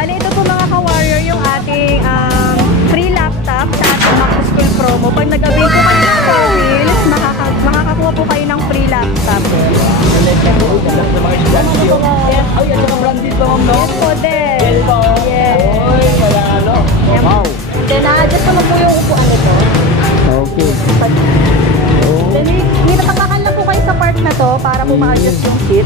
Bali, ito po mga ka-warrior yung ating free laptop sa ating Back to School promo. Pag nag-avail po kayo ng profile, makakakuha po kayo ng free laptop. Yes. Ay, yan mga branded ba, ma'am, no? Yes po din. Yes po. Yes. Oy, wala ano. Wow. Then, na-adjust naman po yung upuan nito. Okay. Then, nitatapakan lang po kayo sa part na to para po ma-adjust yung seat.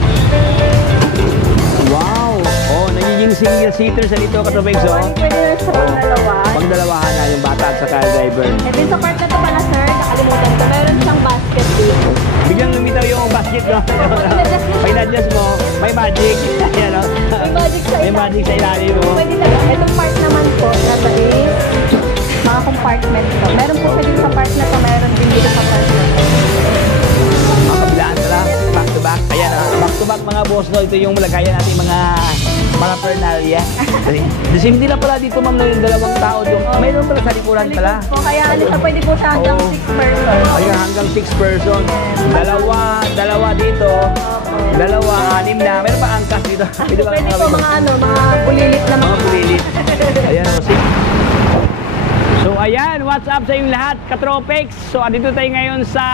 Wow. Oh, nagiging single seater sa dito, Katropix, oh. Pwede na sa pang-dalawa. Pang-dalawahan na yung bata at saka driver. And then sa part na to pala, sir, nakalimutan ko, meron siyang basket dito. Biglang lumitaw yung basket, no? Pag in-adjust mo, may magic. Ayan, no? May magic sa May magic sa ilalim mo. Pwede na. Itong part naman po, na ba is mga compartment po. Meron po pwede sa part na to, meron din dito sa part na to. Mga kabilaan pala, back to back. Ayan, back to back mga boss, no? Ito yung lagayan natin mga paraphernalia. Kasi hindi na pala dito, ma'am, na yung dalawang tao doon. Mayroon pala sa likuran pala. Po, kaya pwede po siya hanggang 6 person. Ayan, hanggang 6 person. Dalawa dito. Dalawa, 6 na. Meron pa angkas dito. Pwede po mga bulilit na mga bulilit. Ayan, o, 6. So, ayan, what's up sa inyong lahat, Katropix? So, andito tayo ngayon sa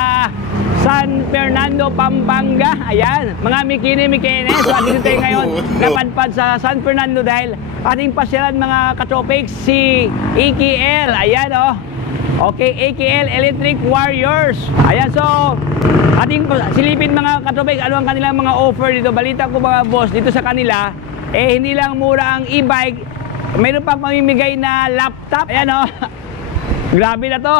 San Fernando, Pampanga. Ayan, mga mikini-mikini. So, andito tayo ngayon napadpad sa San Fernando dahil ating pasyalan mga Katropix si AKL. Ayan, oh. Okay, AKL Electric Warriors. Ayan, so ating silipin mga Katropix, ano ang kanilang mga offer dito. Balita ko mga boss, dito sa kanila, hindi lang mura ang e-bike, mayroon pang mamimigay na laptop. Ayan, oh. Grabe na to.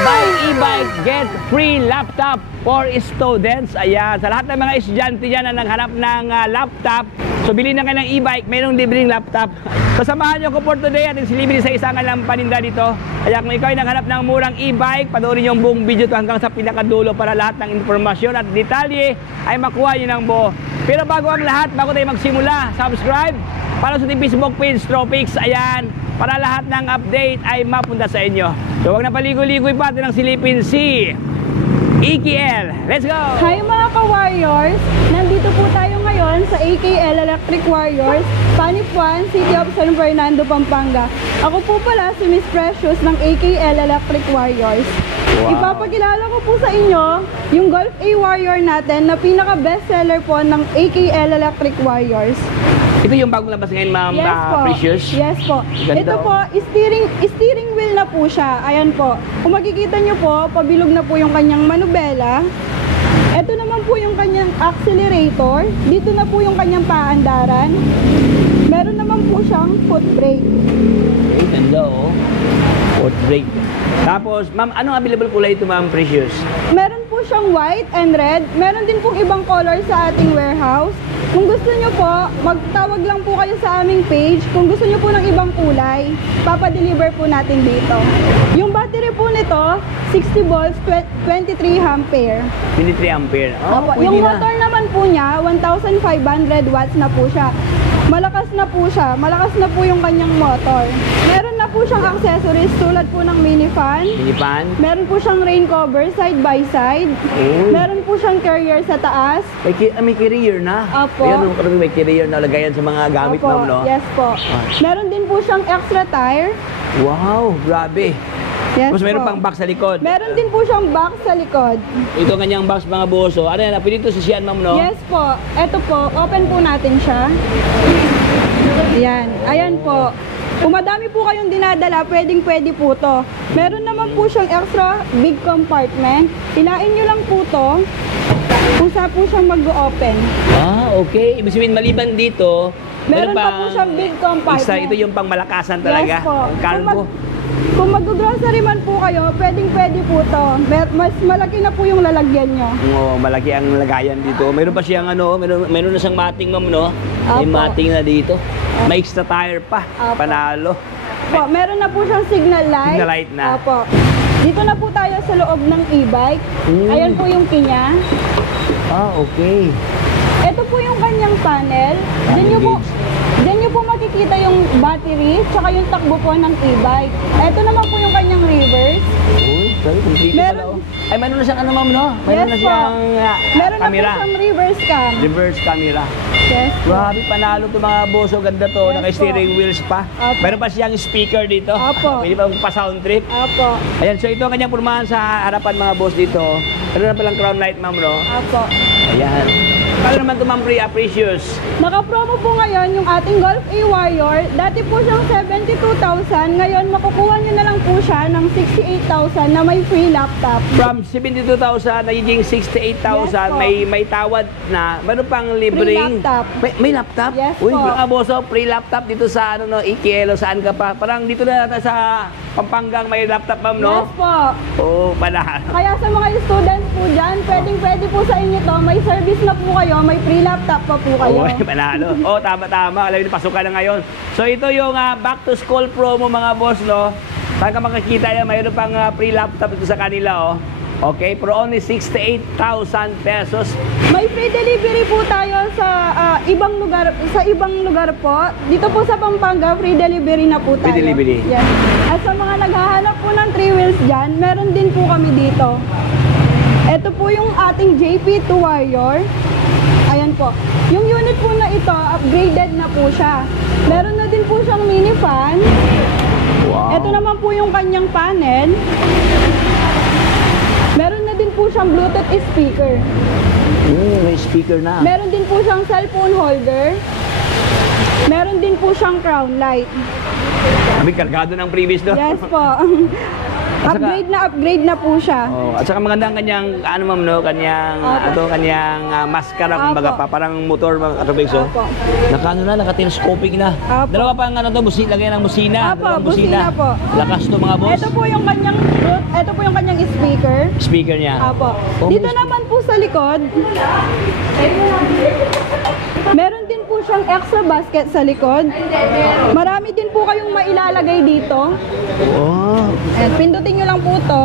Buy e-bike, get free laptop for students. Ayan, sa lahat ng mga estudyante dyan na naghanap ng laptop, so bilhin na kayo ng e-bike, mayroong libreng laptop. So samahan nyo ko for today at silipin sa isang alang paninda dito. Kaya kung ikaw ay naghanap ng murang e-bike, panoorin yung buong video to hanggang sa pinakadulo para lahat ng informasyon at detalye ay makuha nyo ng buo. Pero bago ang lahat, bago tayo magsimula, subscribe para sa ating Facebook page, Tropix. Ayan, para lahat ng update ay mapunta sa inyo. So wag na paligoy-ligoy pa, atin ang silipin si AKL. Let's go! Hi mga ka-warriors! Nandito po tayo ngayon sa AKL Electric Warriors, Panipuan, City of San Fernando, Pampanga. Ako po pala si Miss Precious ng AKL Electric Warriors. Wow. Ipapakilala ko po sa inyo yung Golf A Warrior natin na pinaka-bestseller po ng AKL Electric Warriors. Ito yung bagong labas ngayon, ma'am, Yes po. Precious. Yes po. Ganda, Ito po, steering wheel na po siya. Ayan po. Kung makikita nyo po, pabilog na po yung kanyang manubela. Ito naman po yung kanyang accelerator. Dito na po yung kanyang paandaran. Meron naman po siyang foot brake. Ay, ganda, oh. Foot brake. Tapos, ma'am, anong available kulay ito, ma'am, Precious? Meron po siyang white and red. Meron din pong ibang color sa ating warehouse. Kung gusto nyo po, magtawag lang po kayo sa aming page. Kung gusto nyo po ng ibang kulay, papadeliver po natin dito. Yung battery po nito, 60 volts, 23 ampere. 23 ampere. Oh, Opo. pwede Yung na. motor naman po niya, 1,500 watts na po siya. Malakas na po siya. Malakas na po yung kanyang motor. Meron na po siyang accessories tulad po ng mini fan. Minipan. Meron po siyang rain cover side by side. Oh. Meron po siyang carrier sa taas. May carrier na. Opo. Ayan, may carrier na lagayan sa mga gamit, Opo, ma'am, no? yes po. Meron din po siyang extra tire. Wow, grabe. Yes Tapos meron po. pang box sa likod. Meron din po siyang box sa likod. Ito kanyang box, mga boso. Ano yan? Pwede ito sisiyan, ma'am, no? Yes po. Ito po, open po natin siya. Yan. Ayan po. Kung madami po kayong dinadala, pwedeng-pwede po to. Meron naman po siyang extra big compartment. Hilain nyo lang po to. Kung saan po siyang mag-open. Ah, okay. Ibig sabihin, maliban dito, Meron pa po siyang big compartment. Isa, ito yung pang malakasan talaga. Yes po. Ang cargo. Kung mag-grocery man po kayo, pwedeng-pwede po to. Mas malaki na po yung lalagyan nyo. Oo, malaki ang lagayan dito. Meron pa siyang ano, meron na siyang mating, ma'am, no? May Opo. mating na dito. May extra tire pa. Opo. Panalo. Po, meron na po siyang signal light. Signal light na. Opo. Dito na po tayo sa loob ng e-bike. Ayan po yung kinya. Ah, okay. Ito po yung kanyang panel. Diyan nyo po makikita makikita yung battery, tsaka yung takbo po ng e-bike. Ito naman po yung kanyang reverse. Uy, sorry, complete pala, oh. Ay, mayroon na siyang ano, ma'am, no? Mayroon na Yes po. siyang Meron camera. na po siyang reverse cam. Reverse camera. Yes po. Grabe, panalo to mga boss. Oh, ganda to. Yes Naka-steering po. wheels pa. Opo. Meron pa siyang speaker dito. Opo. Pwede pa sound trip. Apo. Ayan, so ito ang kanyang pormahan sa harapan mga boss dito. Meron na palang crown light, ma'am, no? Apo. Ayan. Paano naman ito, ma'am, Precious? Naka-promo po ngayon yung ating Golf A Warrior. Dati po siyang 72,000. Ngayon, makukuha nyo na lang po siya ng 68,000 na may free laptop. From 72,000, nagiging 68,000. Yes po. May tawad na. Meron pang libreng... laptop. May laptop? Yes Uy, po. mga boss, oh, free laptop dito sa ano, no, Ikielo, saan ka pa? Parang dito na natin sa Pampangang may laptop, ma'am, no? Yes po. Oo, pala. Kaya sa mga students po dyan, pwede po sa inyo to. May service na po kayo, may free laptop pa po kayo. Oo, panalo. Oo, tama. Alam niyo, pasukan na ngayon. So, ito yung back to school promo, mga boss, no? Saan ka makikita yan? Mayroon pang free laptop ito sa kanila, oh. Okay, for only 68,000 pesos. May free delivery po tayo sa ibang lugar po. Dito po sa Pampanga, free delivery na po tayo. Free delivery. Yes. At sa mga naghahanap po ng 3 wheels dyan, meron din po kami dito. Ito po yung ating JP2 Warrior. Ayan po. Yung unit po na ito, upgraded na po siya. Meron na din po siyang mini fan. Wow. Ito naman po yung kanyang panel. Meron na din po siyang Bluetooth speaker. May speaker na. Meron din po siyang cellphone holder. Meron din po siyang crown light. Kami kargado ng previous, no? Yes po. At saka- upgrade na po siya. Oh, at saka maganda ang kanyang, ano, ma'am, no? Kanyang, Opo. kanyang maskara, kumbaga Opo. pa, parang motor, mga katubig, so. Opo. Naka-telescopic na. Opo. Dalawa pang, ano to, lagyan ng busina. Opo, Dalawang busina po. Lakas to, mga boss. Ito po yung kanyang speaker. Speaker niya. Apo. Oh, Dito may- naman po sa likod, meron din po siyang extra basket sa likod. Marami din po kayong mailalagay dito. Oh, Ayan, pindutin nyo lang po to.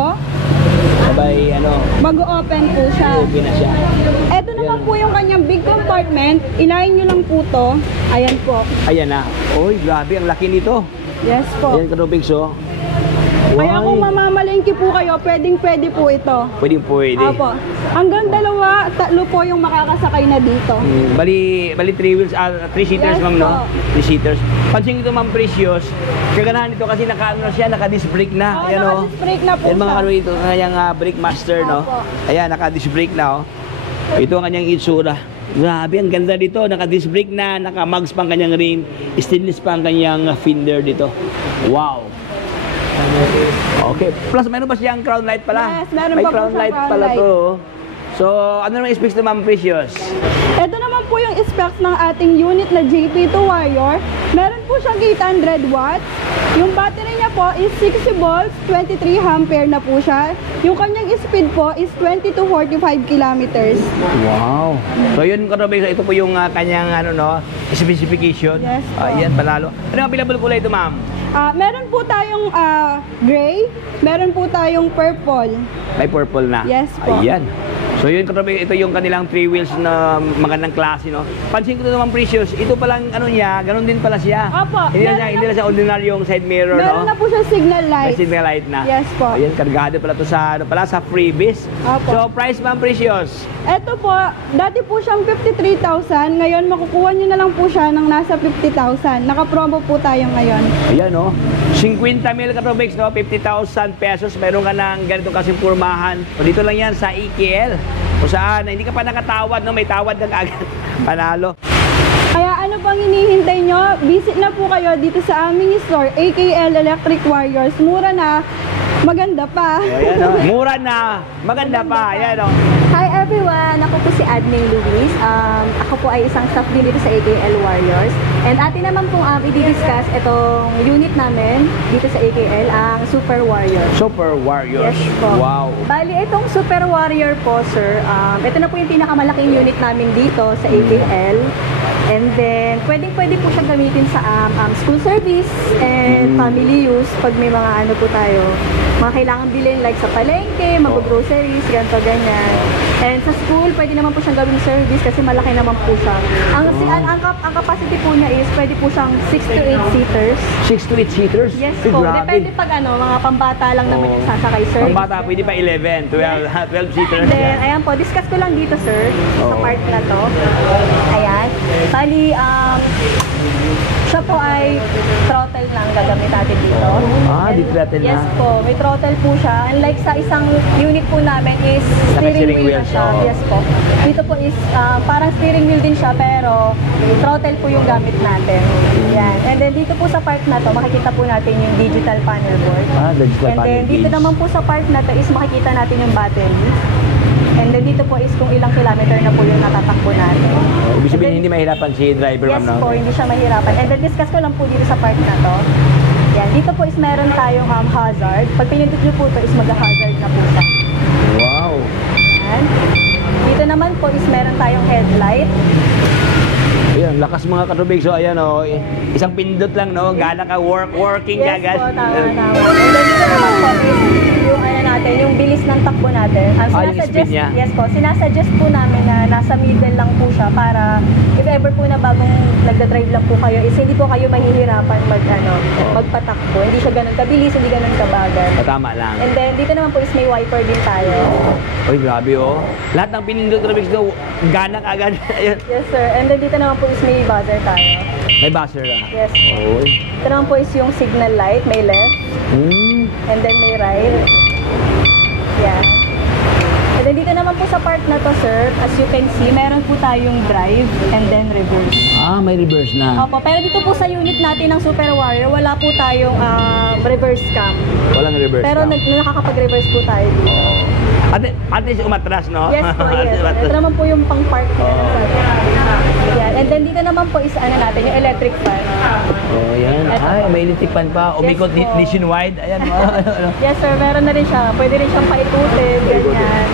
sabay, ano, Mag-open po siya. open na siya. Ito naman po yung kanyang big compartment. Ilayin nyo lang po to. Ayan po. Ayan na. Uy, grabe, ang laki nito. Yes po. Ayan, katubig, so. Kaya kung mamamalengke po kayo, pwede po ito. Pwede. Apo. Hanggang tatlo po yung makakasakay na dito. Bali 3 wheels, 3 seaters, Yes, ma'am, no? po. 3 seaters. Pansin ko ito, ma'am, Precious. Kaganahan nito kasi naka-ano na siya, naka-disc brake na. Oo, Ayan, oh. naka-disc brake na po Ayan, mga siya. kano ito, kanyang brake master, no? Opo. Ayan, naka-disc brake na, oh. Ito ang kanyang itsura. Grabe, ang ganda dito. Naka-disc brake na, naka-mugs pa ang kanyang rim, stainless pa ang kanyang fender dito. Wow. Okay. Plus, meron pa siyang crown light pala. Yes, meron May pa po crown siyang light crown pala light. to. oh. So, ano naman specs na, ma'am, Precious? Ito naman po yung specs ng ating unit na JP2 Warrior. Meron po siyang 800 watts. Yung battery niya po is 60 volts, 23 ampere na po siya. Yung kanyang speed po is 20 to 45 kilometers. Wow. So yun, Karobay, ito po yung kanyang ano, no, specification. Yes po. Ayan, panalo. Ano ang available kulay ito, ma'am? Meron po tayong gray, meron po tayong purple. May purple na. Yes po. Ayan. So yun, Karobay, ito yung kanilang 3 wheels na magandang klase, no? Pansin ko ito naman, Precious, ito palang ano niya, ganun din pala siya. Opo. Hindi na siya ordinaryong side mirror, Meron no? na po siya signal May light. signal light na. Yes po. Ayan, kargado pala to sa, ano pala, sa freebies. Opo. So, price, ma'am, Precious? Ito po, dati po siyang 53,000. Ngayon, makukuha nyo na lang po siya ng nasa 50,000. Naka-promo po tayo ngayon. Ayan, no? 50 mil Katrobex, no? 50,000 pesos. Meron ka ng ganito kasing purmahan. O dito lang yan sa EKL. Kung saan, hindi ka pa nakatawad, no? May tawad na agad. Panalo. Kaya ano pang hinihintay nyo? Visit na po kayo dito sa aming store, AKL Electric Warriors. Mura na, maganda pa. O, ayan, no? Mura na. Maganda pa. Ayan, no? Hi everyone! Ako po si Admin Luis. Ako po ay isang staff din dito sa AKL Warriors. And atin naman pong i-discuss itong unit namin dito sa AKL, ang Super Warrior. Super Warriors. Yes po. Wow. Bali, itong Super Warrior po, sir, ito na po yung pinakamalaking unit namin dito sa AKL. And then, pwede po siyang gamitin sa school service and family use pag may mga ano po tayo, mga kailangan bilhin like sa palengke, mag-groceries, ganito, ganyan. And sa school, pwede naman po siyang gawing service kasi malaki naman po siya. Ang capacity po niya is pwede po siyang 6 to 8 seaters. 6 to 8 seaters? Yes Ay, po. grabe. Depende pag mga pambata lang naman yung sasakay, sir. Pambata, pwede pa 11, 12 seaters. Then, ayan po, discuss ko lang dito, sir, sa Oo. part na to. Ayan. Bali, siya po ay throttle lang gagamit natin dito. Di throttle na. Yes po, may throttle po siya. Unlike sa isang unit po namin is steering wheel na siya. oo. Yes po. Dito po is parang steering wheel din siya pero throttle po yung gamit natin. Yan. And then dito po sa part na to, makikita po natin yung digital panel board. Digital And panel then dito gauge. naman po sa part na to is makikita natin yung battery. And then dito po is kung ilang kilometer na po yung natatakbo natin. Ibig sabihin, hindi mahirapan si driver, Yes ma'am, po, no? hindi siya mahirapan. And then discuss ko lang po dito sa part na to. Yan, dito po is meron tayong hazard. Pag pinindot nyo po to is mag-hazard na po siya. Wow. Yan. Dito naman po is meron tayong headlight. Ayan, lakas mga katubig. So, ayan, isang pindot lang, no? Gana ka, working Yes kagad. po, tama. And then dito naman po is yung natin, yung bilis ng takbo natin. Yung speed niya? Yes po, sinasuggest po namin na nasa middle lang po siya para if ever po na bagong nagda-drive lang po kayo, is hindi po kayo mahihirapan magpatakbo. Hindi siya ganun kabilis, hindi ganun kabagal. Tama lang. And then dito naman po is may wiper din tayo. Uy, grabe, oh. Lahat ng pinindot traffic daw, gana kagad. Ayan. Yes sir. And then dito naman po is may buzzer tayo. May buzzer na. Yes po. Uy. Ito naman po is yung signal light, may left, and then may right. Yan. And then dito naman po sa part na to, sir, as you can see, meron po tayong drive and then reverse. May reverse na. Opo, pero dito po sa unit natin ng Super Warrior, wala po tayong reverse cam. Walang reverse Pero na. nakakapag-reverse po tayo dito. At least umatras, no? Yes po, yes. Ito naman po yung pang-park niya. Yan. And then dito naman po is natin, yung electric fan. Yan. Ay, may electric fan pa. Umikot Yes po. nationwide. Ayan, Yes sir, meron na rin siya. Pwede rin siyang paikutin, ganyan.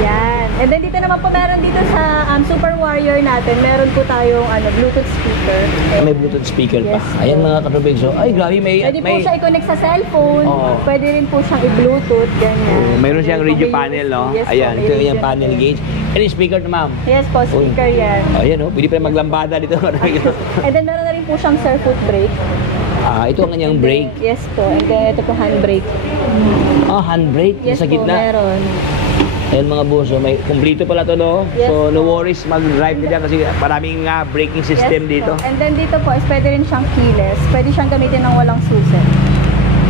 Yan. And then dito naman po meron dito sa Super Warrior natin, meron po tayong Bluetooth speaker. May Bluetooth speaker pa. Yes po. Ayan mga katubig. So, ay, grabe, Pwede po siya i-connect sa cellphone. Oo. Pwede rin po siyang i-Bluetooth, ganyan. Mayroon siyang Pwede radio po may panel, USB. no? Yes po, Ayan, may ito radio yung panel na. gauge. Ano yung speaker na, ma'am? Yes po, speaker yan. Ayan, pwede pa maglambada dito. And then meron na rin po siyang sir foot brake. Ito ang kanyang brake. Yes po. And then ito po handbrake. Handbrake. Yes sa po, gitna. meron. Ayan mga boss, may kumplito pala to, no? Yes So, no po. worries, mag-drive nila kasi maraming braking system Yes dito. po. And then dito po is pwede rin siyang keyless. Pwede siyang gamitin ng walang susi.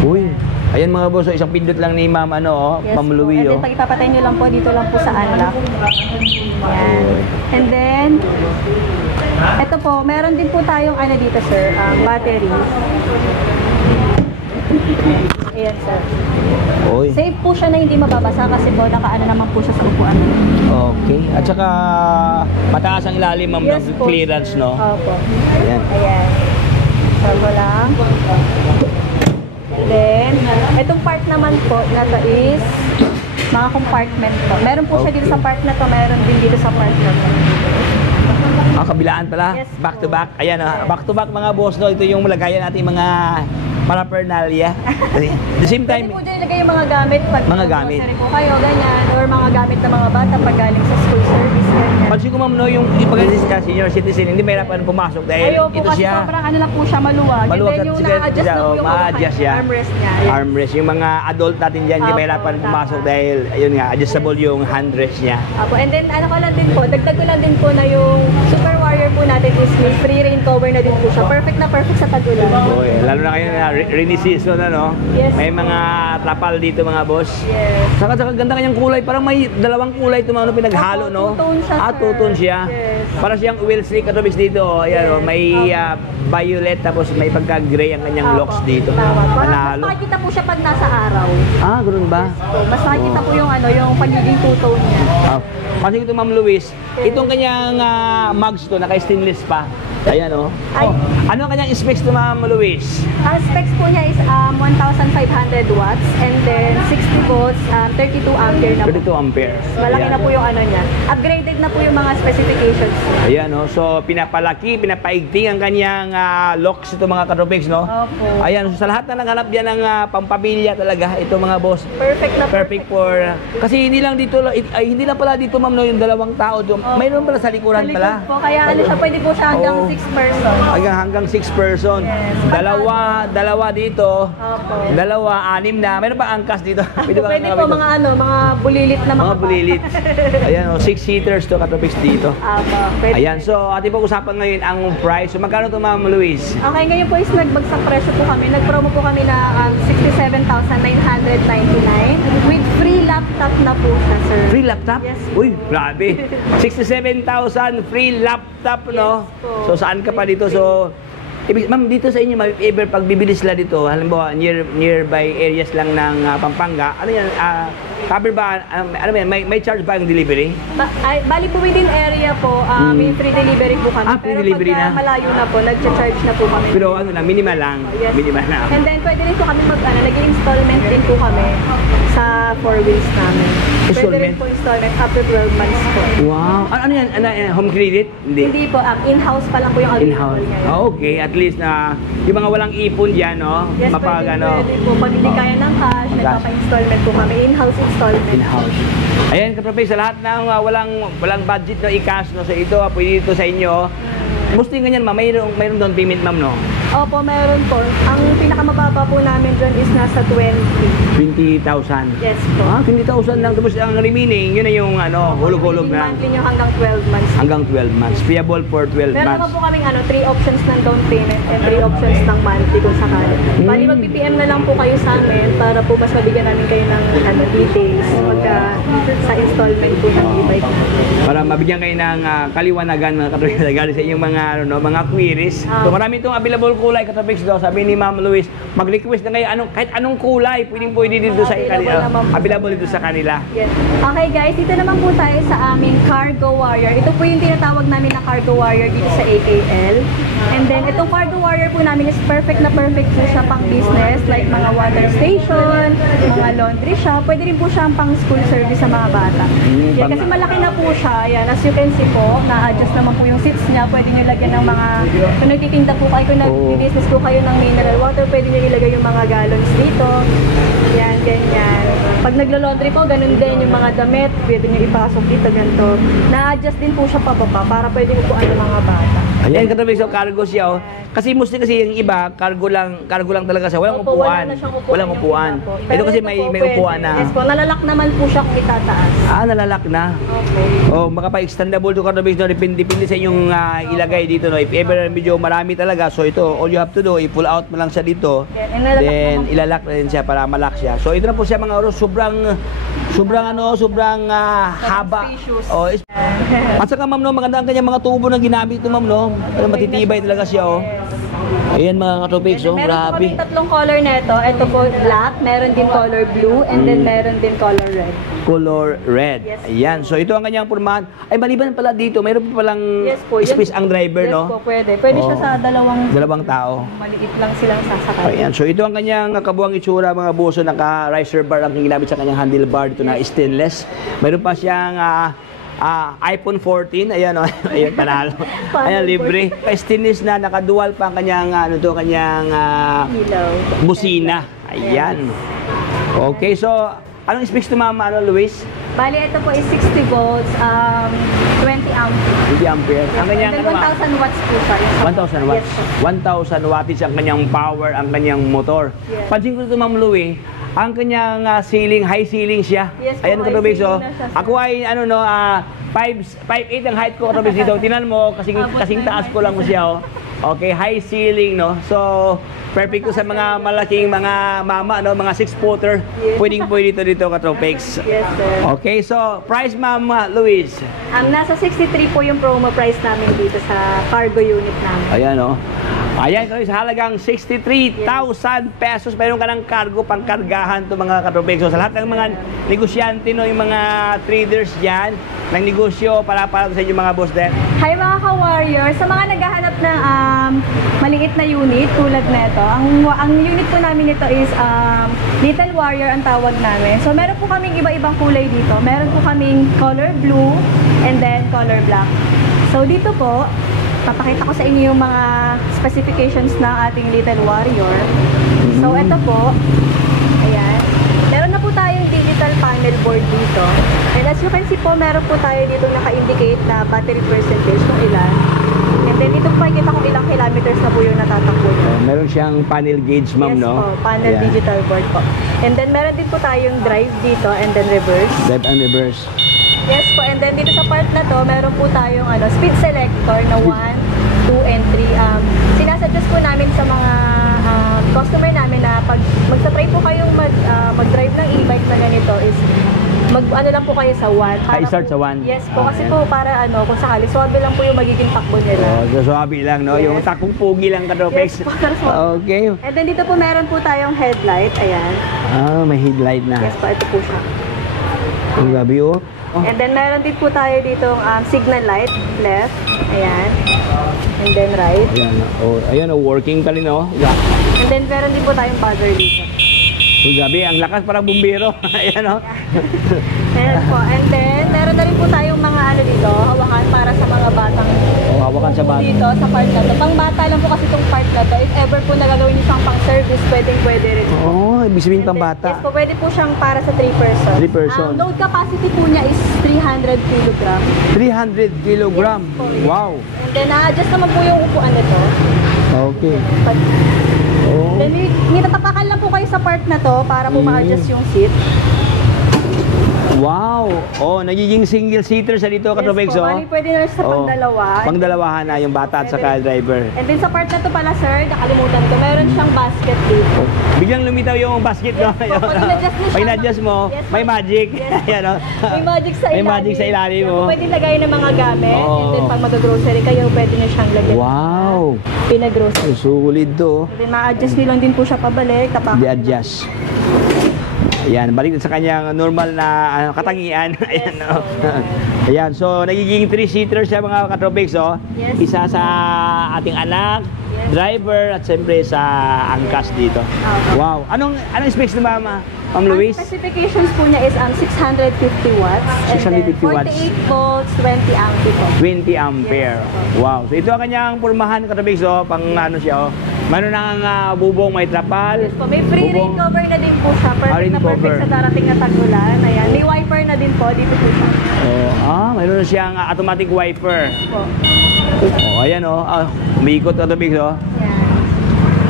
Uy, ayan mga boss, isang pindot lang ni Ma'am, Yes Ma'am po. Louie, And then pag ipapatay nyo lang po, dito lang po sa unlock. Yan. And then, ito po, meron din po tayong dito sir, battery. Ayan sir. Uy, Safe po siya na hindi mababasa kasi po nakaano naman po siya sa upuan. okay. At saka, mataas ang ilalim, Ma'am, Yes ng po, clearance, sir. no? Opo. Ayan. Ayan. Sago lang. Then, itong part naman po na to is mga compartment po. Meron po siya dito Okay. sa part na to, meron din dito sa part na to. Kabilaan pala. Yes po. Back to back. Ayan, back to back mga boss, no? Ito yung lagayan natin mga paraphernalia. At the same Pwede time, po dyan ilagay yung mga gamit pag Mga gamit. grocery po kayo, ganyan. Or mga gamit ng mga bata pag galing sa school service, ganyan. pansin ko, Ma'am, no, yung pag senior citizen, hindi mahirapan pumasok dahil Ayaw po ito kasi siya. sobrang lang po siya maluwag. Maluwag And then at yung sige, na-adjust na po yung ma-adjust siya. armrest niya. Ayan. Armrest. Yung mga adult natin dyan, hindi Apo, mahirapan tama. pumasok dahil, ayun nga, adjustable yung handrest niya. Apo. And then ko lang din po, dagdag ko lang din po na yung Super Warrior po natin is may free rain cover na din po siya. Perfect na perfect sa tag-ulan. Okay. Lalo na ngayon na rainy season, ano? Yes. May mga trapal dito, mga boss. Yes. Saka ganda kanyang kulay. Parang may dalawang kulay ito, mga pinaghalo, Apo, no? two-tone siya, sir. Two-tone siya. Yes. Para siyang wheel streak katubis dito. Oh. Ayan, Yes. oh. May violet, tapos may pagka-gray ang kanyang Apo. locks dito. Tama. Mas Panalo. makikita po siya pag nasa araw. Ganun ba? Mas makikita po yung yung pagiging two-tone niya. Kasi ito, Ma'am Luis, itong kanyang mugs to, naka stainless pa. Ayan, oh. Ay. Oh. Ano ang kanyang specs to Ma'am Luis? Ang specs po niya is 1,500 watts and then 60 volts, 32 ampere na po. 32 ampere. Malaki Ayan. na po yung ano niya. Upgraded na po yung mga specifications. Ayan, no? So, pinapalaki, pinapaigting ang kanyang locks ito mga katropics, no? Opo. Ayan, so sa lahat na naghanap yan ng pampamilya talaga, ito mga boss. Perfect na Perfect for... kasi hindi lang dito, hindi lang pala dito, ma'am, no, yung dalawang tao. Mayroon pala sa likuran Sa likod pala. po. Kaya ano siya, pwede po siya hanggang Oo. 6 person. Hanggang 6 person. Yes. Dalawa dito. Opo. Dalawa, 6 na. Meron pa angkas dito. Pwede po mga ano, mga bulilit na mga bulilit. Ayan, 6-seaters to katropics dito. Opo. Pwede. Ayan, so ating pag-usapan ngayon ang price. So magkano to, Ma'am Luis? Okay, ngayon po is nagbagsak presyo po kami. Nag-promo po kami na 67,999 with free laptop na po siya, sir. Free laptop? Yes. Uy, grabe. 67,000 free laptop, no? Yes po. So saan ka pa dito? So ma'am, dito sa inyo, if ever pag bibili sila dito, halimbawa nearby areas lang ng Pampanga, ano yan, cover ba, ano yan, may charge ba ang delivery? Bali po within area po, may free delivery po kami. Free delivery Pero na? pag malayo na po, nag-charge na po kami. Pero ano lang, minimal lang. Yes. Minimal na. And then pwede rin po kami nag-installment din po kami sa 4 wheels namin. Pwede Installment? rin po installment up to 12 months po. Wow. Ano yan? Home credit? Hindi. Hindi po, in-house pa lang po yung available In-house. ngayon. Okay, at least na yung mga walang ipon diyan, no? Yes, Mapag pwede, ano. pwede po. Pag hindi kaya ng cash, nagpapa-installment po kami. In-house installment. In-house. Ayan, katropi, sa lahat ng walang budget no i-cash, no? So ito, pwede ito sa inyo. Mostly ganyan, ma'am, mayroon doon payment, ma'am, no? Opo, meron po. Ang pinakamababa po namin dyan is nasa 20. 20,000. Yes po. 20,000 lang. Tapos ang remaining, yun na yung hulog-hulog na. Monthly nyo hanggang 12 months. Hanggang 12 months. Payable for 12 Meron naman months. po kaming 3 options ng down payment and 3 options ng monthly kung sakali. Bali, mag-PPM na lang po kayo sa amin para po mas mabigyan namin kayo ng details sa installment po ng e-bike natin. Para mabigyan kayo ng kaliwanagan, mga katropi, sa inyong mga queries. So marami itong available kulay, katropics daw. Sabi ni Ma'am Luis, mag-request na kayo kahit anong kulay, pwede dito sa kanila. Available dito sa kanila. Yes. Okay guys, dito naman po tayo sa aming Cargo Warrior. Ito po yung tinatawag namin na Cargo Warrior dito sa AKL. And then, itong Cargo Warrior po namin is perfect na perfect po siya pang business, like mga water station, mga laundry shop. Pwede rin po siyang pang school service sa mga bata. Yan, kasi malaki na po siya. Yan, as you can see po, na-adjust naman po yung seats niya. Pwede nyo lagyan ng mga, kung nagtitinda po kayo, kung nag-business po kayo ng mineral water, pwede nyo ilagay yung mga gallons dito. Yan, ganyan. Pag naglo-laundry po, ganun din yung mga damit, pwede nyo ipasok dito, ganito. Na-adjust din po siya pababa para pwede po ano mga bata. Ayan, katropi, so cargo siya, oh. Kasi mostly kasi yung iba, cargo lang talaga siya. Walang Opo, upuan. wala na siyang upuan. Walang upuan. Yung iba po. Ito Pero kasi ito may po, upuan pwede. na. Yes po, nalalak naman po siya kung itataas. Nalalak na. Okay. Oh, makapa-extendable to katropi, no? Depende sa inyong ilagay dito, no? If ever medyo marami talaga, so ito, all you have to do, i-pull out mo lang siya dito. Yeah, and nalalak Then, naman. ilalak na rin siya para malak siya. So, ito na po siya mga oros, sobrang haba. Spacious. Oh, at saka, ma'am, no, maganda ang kanyang mga tubo na ginamit ito, ma'am, no? Matitibay talaga siya, oh. Ayan mga katropics, oh, Meron po grabe. kami tatlong color nito. Ito po black, meron din color blue, and then meron din color red. Color red. Yes. Ayan, so ito ang kanyang pormahan. Ay, maliban pala dito, mayroon pa palang Yes po. space ang driver, Yes no? po, pwede. Pwede siya Oh. sa dalawang Tao. maliit lang silang sasakay. Ayan, so ito ang kanyang kabuang itsura, mga buso, naka-riser bar ang ginamit sa kanyang handlebar dito na stainless. Mayroon pa siyang iPhone 14, ayan, oh, ayan, panalo. Ayan, libre. Stainless na, naka-dual pa ang kanyang, kanyang Ilaw. busina. Ayan. Okay, so, anong specs to Ma'am Luis? Bali, ito po is 60 volts, 20 amp. 20 ampere. Ang kanyang, And then 1,000 watts po siya. 1,000 watts. Yes po. 1,000 wattage ang kanyang power, ang kanyang motor. Yes. Pansin ko ito, Ma'am Louie, ang kanyang ceiling, high ceiling siya. Yes po, Ayan, high katropics, ceiling oh. na siya, sir. Ako ay, 5'8" ang height ko, katropics, dito. Tinan mo, kasing taas ko lang mo siya, oh. Okay, high ceiling, no? So, perfect to sa mga malaking mga mama, no? Mga 6-footer. Yes. Pwedeng-pwede dito, katropics. Yes, sir. Okay, so, price, Ma'am Luis. Nasa 63 po yung promo price namin dito sa cargo unit namin. Ayan, oh. Ayan, so sa halagang 63,000 pesos, mayroon ka ng cargo, pangkargahan to mga katropik. So sa lahat ng mga negosyante, no, yung mga traders dyan, ng negosyo, para sa inyo mga boss din. Hi mga ka-warrior! Sa mga naghahanap ng maliit na unit tulad nito, ang unit po namin nito is Little Warrior ang tawag namin. So meron po kaming iba-ibang kulay dito. Meron po kaming color blue and then color black. So dito po, papakita ko sa inyo yung mga specifications ng ating Little Warrior. So ito po, ayan. Meron na po tayong digital panel board dito. And as you can see po, meron po tayo dito naka-indicate na battery percentage kung ilan. And then dito po makikita kung ilang kilometers na po yung natatakbo niya. Meron siyang panel gauge, ma'am, Yes no? po, panel Ayan. digital board po. And then meron din po tayong drive dito and then reverse. Left and reverse. Yes po, and then dito sa part na to, meron po tayong speed selector na 1, 2, and 3. Sinasuggest po namin sa mga customer namin na pag magsa-try po kayong mag-drive ng e-bike na ganito is lang po kayo sa 1. I-start sa 1? Yes po, kasi po para kung sakali, swabe lang po yung magiging takbo nila. So swabe lang, no? Yes. Yung takong pugi lang, katropex. Yes po, swabe. Okay. And then dito po meron po tayong headlight, ayan. Ah, may headlight na. Yes po, ito po siya. Ang gabi, oh. And then meron din po tayo ditong signal light, left, ayan. And then right. Ayan, working pa rin, oh. Yeah. And then meron din po tayong buzzer dito. Ang gabi, ang lakas parang bumbero. Ayan, oh. Ayan po. And then meron na rin po tayong mga dito, hawakan para sa mga batang Oh, hawakan sa bata. dito sa part na to. Pang bata lang po kasi itong part na to. If ever po nagagawin niyo siyang pang service, pwede rin po. Oh, ibig sabihin pang Yes bata. po, pwede po siyang para sa 3 person. 3 person. Ang load capacity po niya is 300 kg. 300 kilogram. Yes po. Wow. And then na-adjust naman po yung upuan nito. Okay. Oh. Then nitatapakan lang po kayo sa part na to para po ma-adjust yung seat. Wow. Oh, nagiging single seater sa dito, katropex, po, oh. bali, pwede na sa pangdalawa. Pangdalawahan na yung bata at saka driver. And then sa part na to pala, sir, nakalimutan ko, meron siyang basket dito. Biglang lumitaw yung basket, no? Yes po, pag in-adjust mo siya, Pag in-adjust mo, yes po. may magic. Yes po. Ayan, oh. May magic sa ilalim. May magic sa ilalim, Kaya oh. Pwede lagay ng mga gamit. Oo. And then pag mag-grocery kayo, pwede nyo siyang lagyan. Wow. Pinagrocery. Sulit to. And then ma-adjust nyo lang din po siya pabalik. Tapakan. I-adjust. Ayan, balik sa kanyang normal na katangian. Ayan, oh. Ayan, so nagiging 3-seater siya mga katropics, oh. Yes. Isa sa ating anak, Yes. driver, at siyempre sa angkas dito. Okay. Wow. Anong specs na Ma'am Ang Luis? specifications po niya is 650 watts. And 650 then watts. 48 volts, 20 ampere po. 20 ampere. Yes. Wow. So ito ang kanyang purmahan katropics, oh. Pang ano siya, oh. Mayroon ng bubong, may trapal. Yes po, may free rain cover na din po siya. Perfect rain na perfect cover. sa darating na tag-ulan. Ayan, may wiper na din po. Dito po siya. Mayroon siyang automatic wiper. Po. Oh, ayan, oh. Umiikot katropics, oh. Ayan.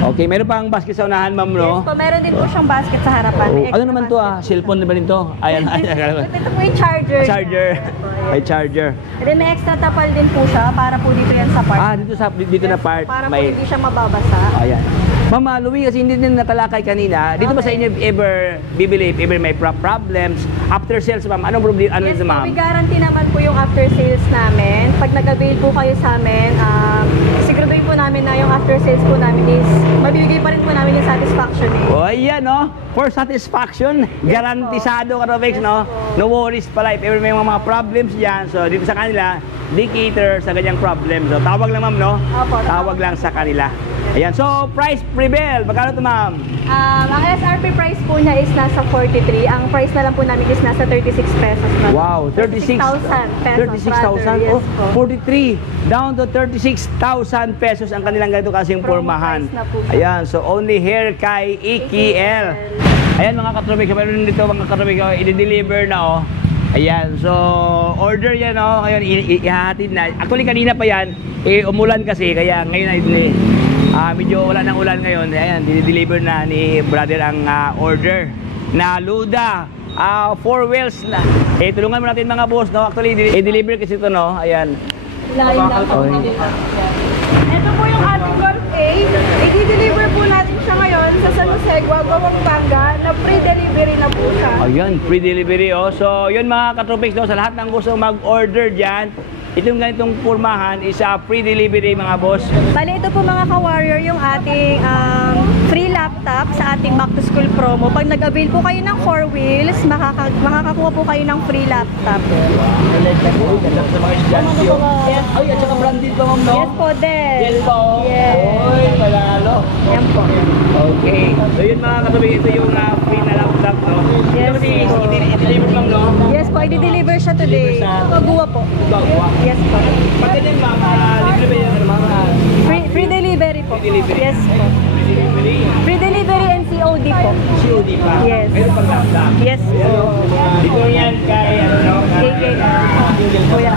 Okay, meron pang basket sa unahan, ma'am, no? Yes po, meron din po siyang basket sa harapan. Oh, May ano extra naman to, basket. Cellphone na ba rin to? Ayan, ayan. Ito po yung charger. Charger. Yes po, yes. May charger. And then may extra tapal din po siya para po dito yan sa part. Dito na part. Para po May, hindi siya mababasa. ayan. Mama, Louie, kasi hindi din natalakay kanina. Dito ba sa inyo ever bibili, if ever may problems? After sales, ma'am, anong problem? Ano Yes ito, po, ma'am? may guarantee naman po yung after sales namin. Pag nag-avail po kayo sa amin, siguraduhin po namin na yung after sales po namin is mabibigay pa rin po namin yung satisfaction eh. Oh, ayan, no? For satisfaction, garantisado ka, Robex, Yes no? po. No worries pala. If ever may mga problems dyan, so dito sa kanila, they cater sa ganyang problem. So, tawag lang, ma'am, no? Opo. Tawag lang sa kanila. Ayan, so price prevail. Magkano ito, ma'am? Ang SRP price po niya is nasa 43. Ang price na lang po namin is nasa 36 pesos na. Wow, 36,000 pesos. 36,000? Yes Oh, po. 43 down to 36,000 pesos ang kanilang ganito kasing Promo pormahan. price na po siya. Ayan, so only here kay EKL. Ayan mga katromik, meron dito mga katromik, i-deliver na, oh. Ayan, so order yan, oh. Ngayon ihahatid na. Actually kanina pa yan, umulan kasi, kaya ngayon ay medyo wala ng ulan ngayon. Ayan, deliver na ni brother ang order na Luda. 4 wheels na. Tulungan mo natin mga boss, no? Actually, i-deliver kasi ito, no? Ayan. Lain lang po. Okay. Ito po yung ating Golf A. I-deliver po natin siya ngayon sa San Jose, Guagua, Pampanga na free delivery na po siya. Ayan, free delivery, oh. So, yun mga katropics, no? Sa lahat ng gusto mag-order dyan, itong ganitong pormahan is free delivery mga boss. Bali, ito po mga ka-warrior yung ating free laptop sa ating back to school promo. Pag nag-avail po kayo ng 4 wheels, makakakuha po kayo ng free laptop. Ganda sa mga estudyante. Yes. Ay, at saka branded pa ma'am, no? Yes po, Del. Yes po. Yes. Oy, palalo. Yan po. Okay. So yun mga katabi, ito yung free na laptop, no? Yes Ito kasi po. i-deliver ma'am, no? Yes po, i-deliver siya today. Deliver sa- Pagguwa po. Bagwa. Yes po. Pati din ma'am, libre ba yan? Mga Free delivery po. free delivery? Yes po. Free delivery. Free delivery and COD po. COD pa? Yes. Meron pang laptop? Yes po. Dito yan kay, ano, no? KKL. Kuya.